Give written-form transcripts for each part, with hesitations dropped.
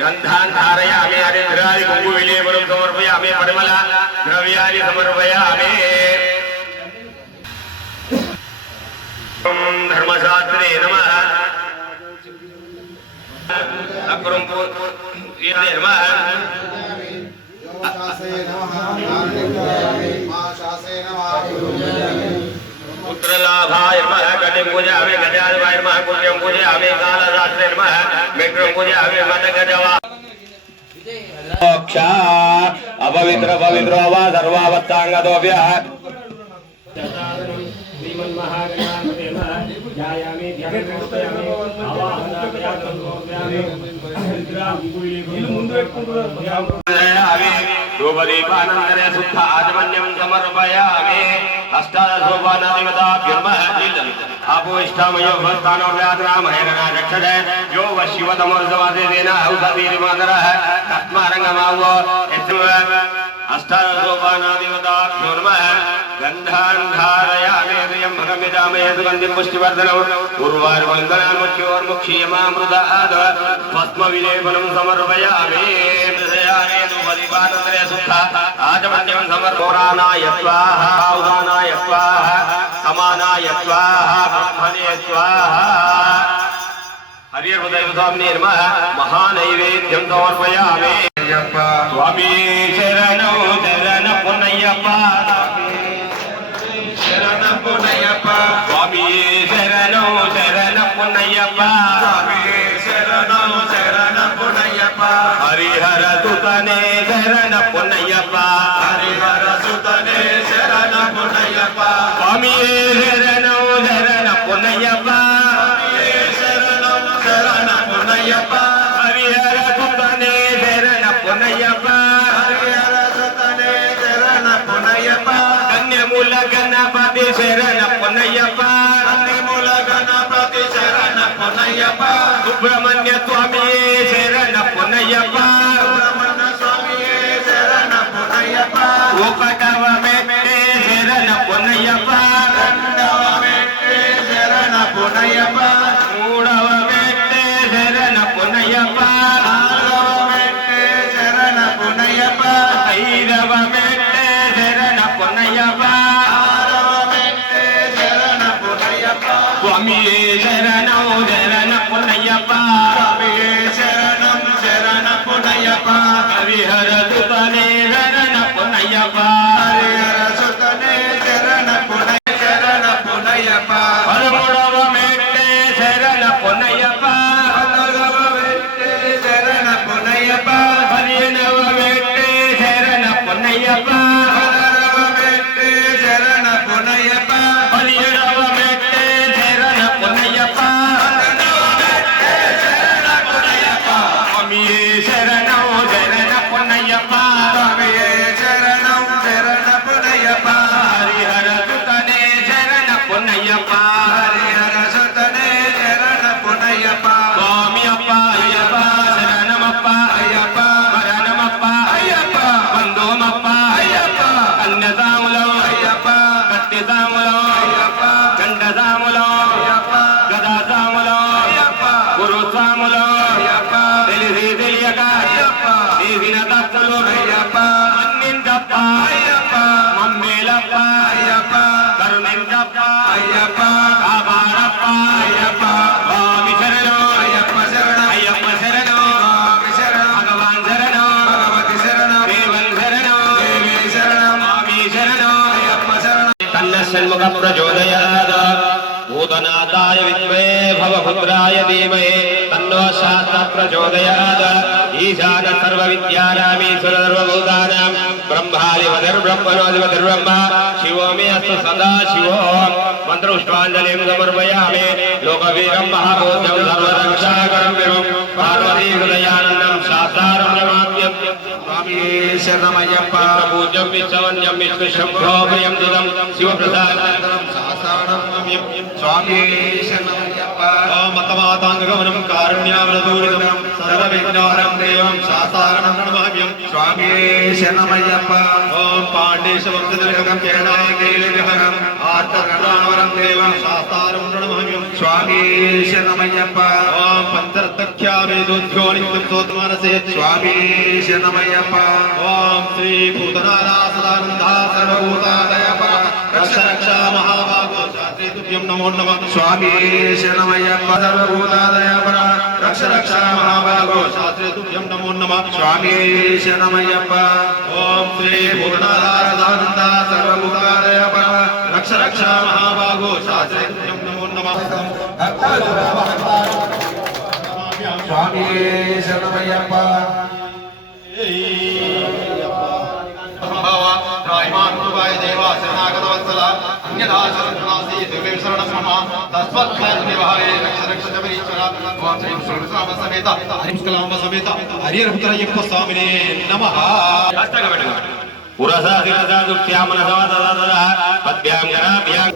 गंधान् धारयामि हरिद्रादि कुङ्कुमविलेपनं समर्पयामि परिमल द्रव्याणि समर्पयामि धर्मशास्त्रे नमः पुत्रलाभाय नमः कटिं पूजयामि गजाधिपाय नमः पुण्यं पूजयामि कालरात्रे नमः मित्रं पूजयामि मदगजवा मोक्षा अपवित्र पवित्रो वा सर्वावस्थांगतोभ्यः धूपदीपानन्तरे शुद्ध आचमन्यं समर्पयामि अष्टादशोपानादिवताभ्यर्मः आपोष्टामयो भवत्तानो व्याधरामहेन रक्षते यो वशिवतमोर्धवादेन औषधीरिमादरः तस्मारङ्गमावो अष्टादशोपानादिवताभ्यर्मः गन्धान् धारयामि हृदयं भगमिदामहे सुगन्धिं पुष्टिवर्धनम् उर्वारुगन्धनान्मुख्योर्मुक्षीयमामृताद् भस्मविलेपनं समर्पयामि धूपदीपानन्तरे शुद्ध आचमन्यं समर्पयामि स्वाहा उदानाय स्वाहा समानाय स्वाहा ब्रह्मणे स्वाहा हरिर्वदैवस्वामिने नमः महानैवेद्यं समर्पयामि स्वामी शरणो शरण पुनय्यप्पा शरण पुनय्यप्पा स्वामी शरणो शरण पुनय्यप्पा स्वामी शरणो शरण पुनय्यप्पा हरिहर सुतने शरण पुनय्यप्पा हरिहर सुतने शरण पुनय्यप्पा स्वामी शरणो शरण पुनय्यप्पा शरणो शरण पुनय्यप्पा हरिहर सुतने शरण पुनय्यप्पा हरिहर सुतने शरण पुनय्यप्पा कन्यमूल गणपति शरण पुनय्यप्पा कन्यमूल गणपति शरण पुनय्यप्पा सुब्रह्मण्य स्वामी शरण पुनय्यप्पा सुब्रह्मण्य स्वामी शरण पुनय्यप्पा ओकटव मेट्टे शरण पुनय्यप्पा कंडव मेट्टे शरण पुनय्यप्पा मूडव मेट्टे शरण पुनय्यप्पा आलव मेट्टे शरण पुनय्यप्पा ऐरव मेट्टे शरण पुनय्यप्पा आलव मेट्टे शरण पुनय्यप्पा स्वामी शरणो शरण पुनय्यप्पा स्वामी शरणं शरण पुनय्यप्पा हरिहर सुतने పునయ్యప్ప హరిహర సుతనే శరణ పునయ్యప్ప 13వ మెట్టే శరణ పునయ్యప్ప 14వ మెట్టే శరణ పునయ్యప్ప 15వ మెట్టే శరణ పునయ్యప్ప 16వ మెట్టే శరణ పునయ్యప్ప 17వ మెట్టే శరణ పునయ్యప్ప స్వామియే శరణం శరణ పునయ్యప్ప స్వామియే శరణం శరణ పునయ్యప్ప హరిహర సుతనే శరణ పునయ్యప్ప హరిహర సుతనే శరణ పునయ్యప్ప స్వామి అప్ప అయ్యప్ప శరణమప్ప అయ్యప్ప శరణమప్ప అయ్యప్ప బంధుమప్ప అయ్యప్ప కన్యసాములో అయ్యప్ప కత్తిసాములో అయ్యప్ప చండసాములో అయ్యప్ప గదాసాములో అయ్యప్ప గురుసాములో అయ్యప్ప తెలిసి తెలియక అయ్యప్ప చేసిన తప్పులు అయ్యప్ప మన్నించప్ప అయ్యప్ప మమ్మేలప్ప అయ్యప్ప కరుణించప్ప అయ్యప్ప కాపాడప్ప అయ్యప్ప స్వామి శరణం అయ్యప్ప శరణం అయ్యప్ప శరణం స్వామి శరణం భగవాన్ శరణం భగవతి శరణం దేవన్ శరణం దేవి శరణం స్వామి శరణం అయ్యప్ప శరణం తన్న షణ్ముఖ ప్రచోదయాద భూతనాథాయ విద్మహే భవపుత్రాయ ధీమహి తన్నో శాస్త్ర ప్రచోదయాద ఈశాన సర్వ విద్యానామీశ్వర సర్వభూతానాం బ్రహ్మాధిపతిర్బ్రహ్మణోధిపతిర్బ్రహ్మ శివో మే అస్తు సదా శివో మంత్రపుష్పాంజలిం సమర్పయామి లోకవీరం మహాభూతం సర్వరక్షాకరం విభుం పార్వతీ హృదయానందం శాస్త్రారం నమామ్యం స్వామి శరణమయ్యప్ప పూజ్యం విశ్వవన్యం విశ్వశంభో ప్రియం దుదం శివప్రసాదం శాసనం స్వామి శరణమయ్యప్ప మతమాతాంగమనం కారుణ్యావనదూరితం సర్వవిఘ్నహరం దేవం శాస్త్రారణం నమామ్యం స్వామి శరణమయ్యప్ప ఓం పాండేశవంశదిలకం కేరణాయకైలికం ఆర్తప్రాణవరం దేవం శాస్త్రారం నమామ్యం స్వామి శరణమయ్యప్ప ఓం పంచరత్ఖ్యావేదోద్ధ్యో నిత్యం సోత్మానసే స్వామి శరణమయ్యప్ప ఓం శ్రీ భూతనాథ సదానంద సర్వభూతాదయప రక్ష రక్ష మహాభాగో శాస్త్రీ తుభ్యం నమో నమః స్వామి శరణమయ్యప్ప సర్వభూతాదయపర రక్ష రక్ష మహాభాగో శాస్త్రీ తుభ్యం నమో నమః స్వామి శరణమయ్యప్ప ఓం శ్రీ భూతనాథ సదానంద సర్వభూతాదయపర రక్ష రక్ష మహాభాగో శాస్త్రీ తుభ్యం నమో నమః స్వామి శరణమయ్యప్ప సంభవ త్రాయమానుభవాయ దేవా శరణాగతవత్సల అన్యదా శరణాసి దివ్య శరణం మమ తస్మత్కార్యనివాహే రక్ష రక్ష జపరీశ్వర ఓం శ్రీ శ్రీరామ సమేత హరికలామ సమేత హరిహరపుత్రయ్యప్ప స్వామినే నమః పద్భ్యాం గణాభ్యాం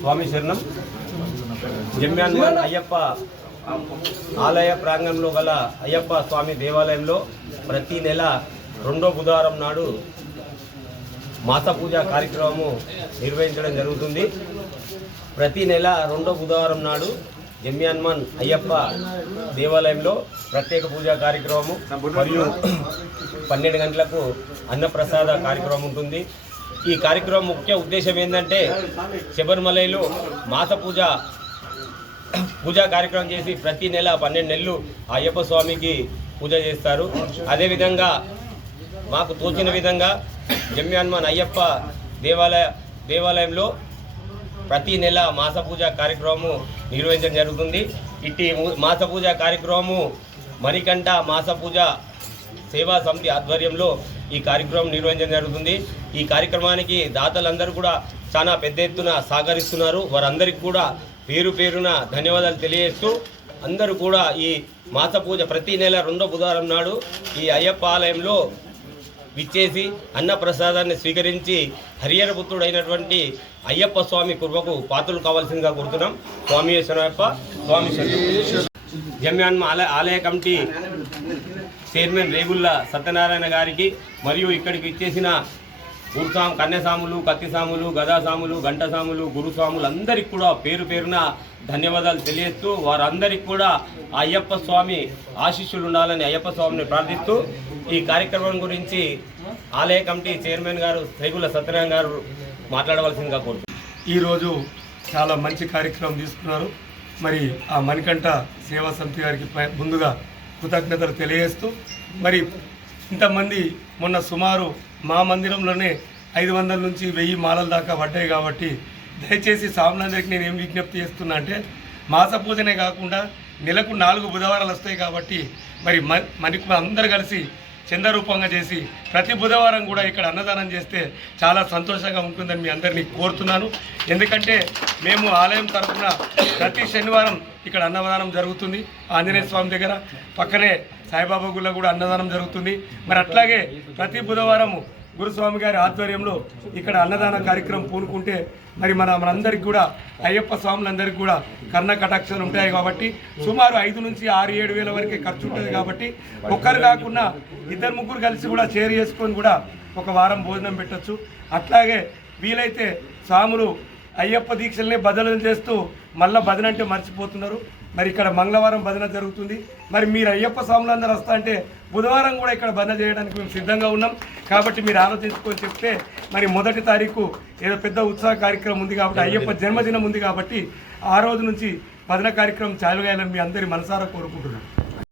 స్వామి శరణం. జమ్యాన్మన్ అయ్యప్ప ఆలయ ప్రాంగణంలో గల అయ్యప్ప స్వామి దేవాలయంలో ప్రతి నెల 2వ బుధవారం నాడు మాస పూజ కార్యక్రమము నిర్వహించడం జరుగుతుంది. ప్రతి నెల 2వ బుధవారం నాడు జమ్యాన్మన్ అయ్యప్ప దేవాలయంలో ప్రత్యేక పూజా కార్యక్రమము మరియు 12 గంటలకు అన్నప్రసాద కార్యక్రమం ఉంటుంది. ఈ కార్యక్రమం ముఖ్య ఉద్దేశం ఏంటంటే శబరిమలలో మాస పూజా కార్యక్రమం చేసి ప్రతి నెల 12 నెలలు అయ్యప్ప స్వామికి పూజ చేస్తారు. అదేవిధంగా మాకు తోచిన విధంగా జమ్యాన్మన్ అయ్యప్ప దేవాలయంలో ప్రతి నెల మాస పూజ కార్యక్రమము నిర్వహించడం జరుగుతుంది. ఇట్టి మాస పూజ కార్యక్రమము మణికంఠ మాస పూజ సేవా సమితి ఆధ్వర్యంలో ఈ కార్యక్రమం నిర్వహించడం జరుగుతుంది. ఈ కార్యక్రమానికి దాతలందరూ కూడా చాలా పెద్ద ఎత్తున సహకరిస్తున్నారు. వారందరికీ కూడా పేరు పేరున ధన్యవాదాలు తెలియజేస్తూ అందరూ కూడా ఈ మాస పూజ ప్రతి నెల 2వ బుధవారం నాడు ఈ అయ్యప్ప ఆలయంలో విచ్చేసి అన్న ప్రసాదాన్ని స్వీకరించి హరిహర పుత్రుడైనటువంటి అయ్యప్ప స్వామి కృపకు పాత్రలు కావాల్సిందిగా కోరుతున్నాం. స్వామి శరణయ్యప్ప, స్వామి జమ్యాన్ ఆలయ కమిటీ చైర్మన్ రేగుళ్ళ సత్యనారాయణ గారికి మరియు ఇక్కడికి ఇచ్చేసిన కన్యసాములు, కత్తిసాములు, గదాసాములు, గంటసాములు, గురుస్వాములు అందరికీ కూడా పేరు పేరున ధన్యవాదాలు తెలియజేస్తూ వారందరికీ కూడా అయ్యప్ప స్వామి ఆశీస్సులు ఉండాలని అయ్యప్ప స్వామిని ప్రార్థిస్తూ ఈ కార్యక్రమం గురించి ఆలయ కమిటీ చైర్మన్ గారు రేగుళ్ళ సత్యనారాయణ గారు మాట్లాడవలసిందిగా కోరుతున్నాను. ఈరోజు చాలా మంచి కార్యక్రమం తీసుకున్నారు. మరి ఆ మణికంఠ సేవా సమితి గారికి ముందుగా కృతజ్ఞతలు తెలియజేస్తూ మరి ఇంతమంది మొన్న సుమారు మా మందిరంలోనే 500 నుంచి 1000 మాలల దాకా పడ్డాయి. కాబట్టి దయచేసి స్వాములందరికీ నేను ఏం విజ్ఞప్తి చేస్తున్నా అంటే మాస పూజనే కాకుండా నెలకు 4 బుధవారాలు వస్తాయి. కాబట్టి మరి మనకు అందరు కలిసి చందరూపంగా చేసి ప్రతి బుధవారం కూడా ఇక్కడ అన్నదానం చేస్తే చాలా సంతోషంగా ఉంటుందని మీ అందరినీ కోరుతున్నాను. ఎందుకంటే మేము ఆలయం తరఫున ప్రతి శనివారం ఇక్కడ అన్నదానం జరుగుతుంది. ఆంజనేయ స్వామి దగ్గర పక్కనే సాయిబాబా గుళ్ళ కూడా అన్నదానం జరుగుతుంది. మరి అట్లాగే ప్రతి బుధవారము గురుస్వామి గారి ఆధ్వర్యంలో ఇక్కడ అన్నదాన కార్యక్రమం పూనుకుంటే మరి మనందరికీ కూడా అయ్యప్ప స్వాములందరికీ కూడా కర్ణ కటాక్షాలు ఉంటాయి. కాబట్టి సుమారు 5 నుంచి 6-7 వేల వరకే ఖర్చు ఉంటుంది. కాబట్టి ఒక్కరు కాకుండా 2-3 కలిసి కూడా షేర్ చేసుకొని కూడా ఒక వారం భోజనం పెట్టచ్చు. అట్లాగే వీలైతే స్వాములు అయ్యప్ప దీక్షల్ని బదలు చేస్తూ మళ్ళీ భజన అంటే మర్చిపోతున్నారు. మరి ఇక్కడ మంగళవారం భజన జరుగుతుంది. మరి మీరు అయ్యప్ప స్వాములందరూ వస్తా అంటే బుధవారం కూడా ఇక్కడ భజన చేయడానికి మేము సిద్ధంగా ఉన్నాం. కాబట్టి మీరు ఆలోచించుకొని చెప్తే మరి 1వ తారీఖు ఏదో పెద్ద ఉత్సాహ కార్యక్రమం ఉంది కాబట్టి అయ్యప్ప జన్మదినం ఉంది కాబట్టి ఆ రోజు నుంచి భజన కార్యక్రమం చాలు చేయాలని మీ అందరి మనసారా కోరుకుంటున్నాను.